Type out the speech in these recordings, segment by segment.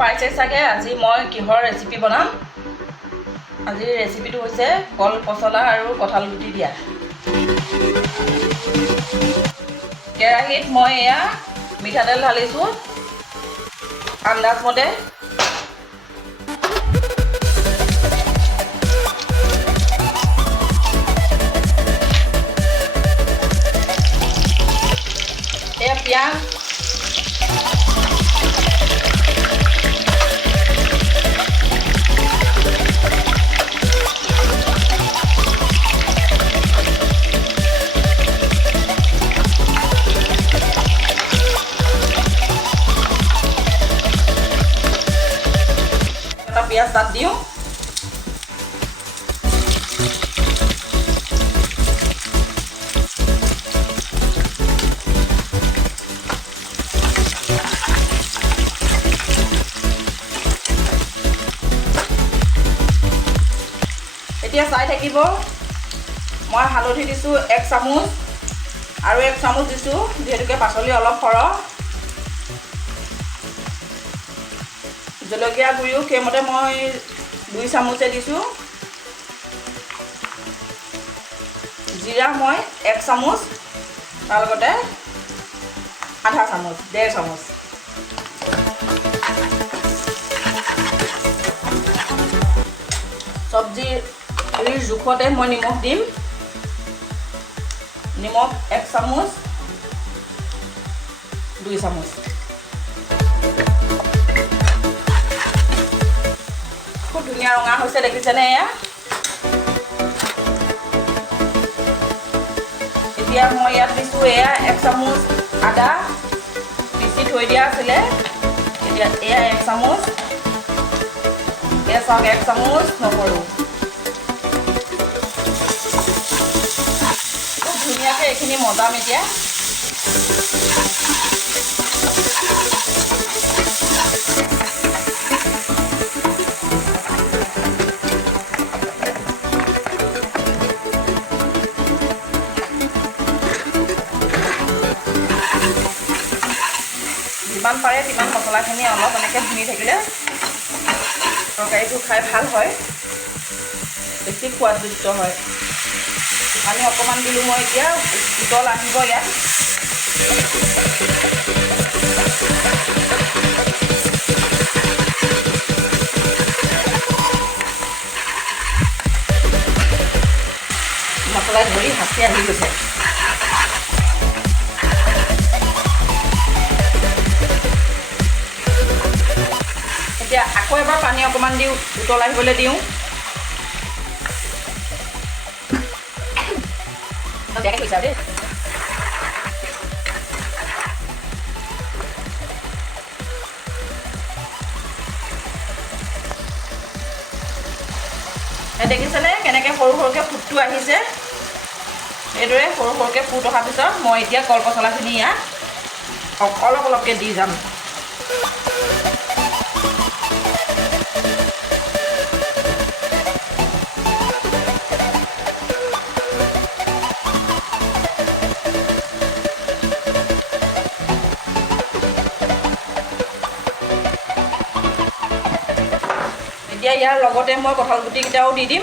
পাইছে চাগে আজি মই কিহৰ ৰেচিপি বনাম। আজিৰ ৰেচিপিটো হৈছে কল পচলা আৰু কঁঠাল গুটি দিয়া। কেৰাহীত মই এয়া মিঠাতেল ঢালিছোঁ আন্দাজমতে। এয়া পিঁয়াজ, পিঁয়াজ তাত দিওঁ। এতিয়া চাই থাকিব, মই হালধি দিছোঁ 1 চামুচ আৰু 1 চামুচ দিছোঁ, যিহেতুকে পাচলি অলপ সৰহ। জলকীয়া গুড়িও সেইমতে মই 2 চামুচে দিছোঁ। জিৰা মই 1 চামুচ, তাৰ লগতে আধা চামুচ, 1.5 চামুচ। চব্জিৰ জোখতে মই নিমখ দিম। নিমখ 1 চামুচ, 2 চামুচ। খুব ধুনীয়া ৰঙা হৈছে, দেখিছেনে এয়া। এতিয়া মই ইয়াত দিছোঁ এয়া 1 চামুচ আদা পিচি থৈ দিয়া আছিলে। এতিয়া এয়া 1 চামুচ, এয়া চাওক 1 চামুচ নহৰু। খুব ধুনীয়াকৈ এইখিনি মজাম এতিয়া। যিমান পাৰে সিমান মছলাখিনি অলপ এনেকৈ ভুনি থাকিলে তৰকাৰীটো খাই ভাল হয়, বেছি সোৱাদযুক্ত হয়। পানী অকণমান দিলোঁ মই, এতিয়া উতল আহিব ইয়াত। মছলা ধৰি সাঁচি আহি গৈছে। এতিয়া আকৌ এবাৰ পানী অকণমান দি উতল আহিবলৈ দিওঁ। বেয়াকৈ কৈছা দেই। দেখিছেনে কেনেকৈ সৰু সৰুকৈ ফুটটো আহিছে। এইদৰে সৰু সৰুকৈ ফুট অহাৰ পিছত মই এতিয়া কল পচলাখিনি ইয়াত অলপ অলপকৈ দি যাম। এতিয়া ইয়াৰ লগতে মই কঁঠাল গুটিকেইটাও দি দিম।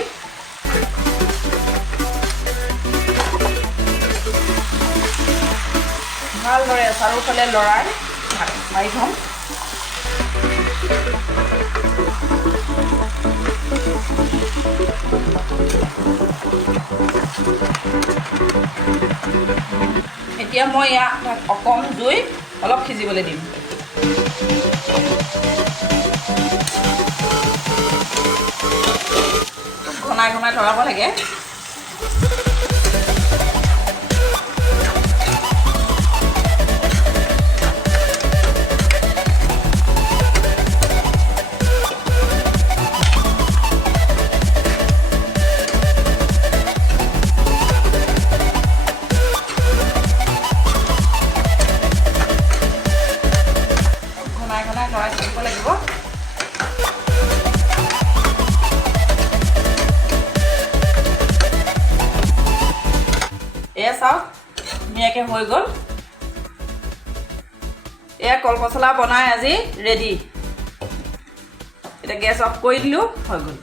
ভালদৰে চাৰিওফালে লৰাই মাৰি থ'ম। এতিয়া মই ইয়াত অকণ জুই অলপ সিজিবলৈ দিম। ঘনাই ঘনাই লৰাব লাগে এয়া চাওক ধুনীয়াকৈ হৈ গ'ল এয়া কল পচলা বনাই আজি ৰেডি এতিয়া গেছ অফ কৰি দিলোঁ হৈ গ'ল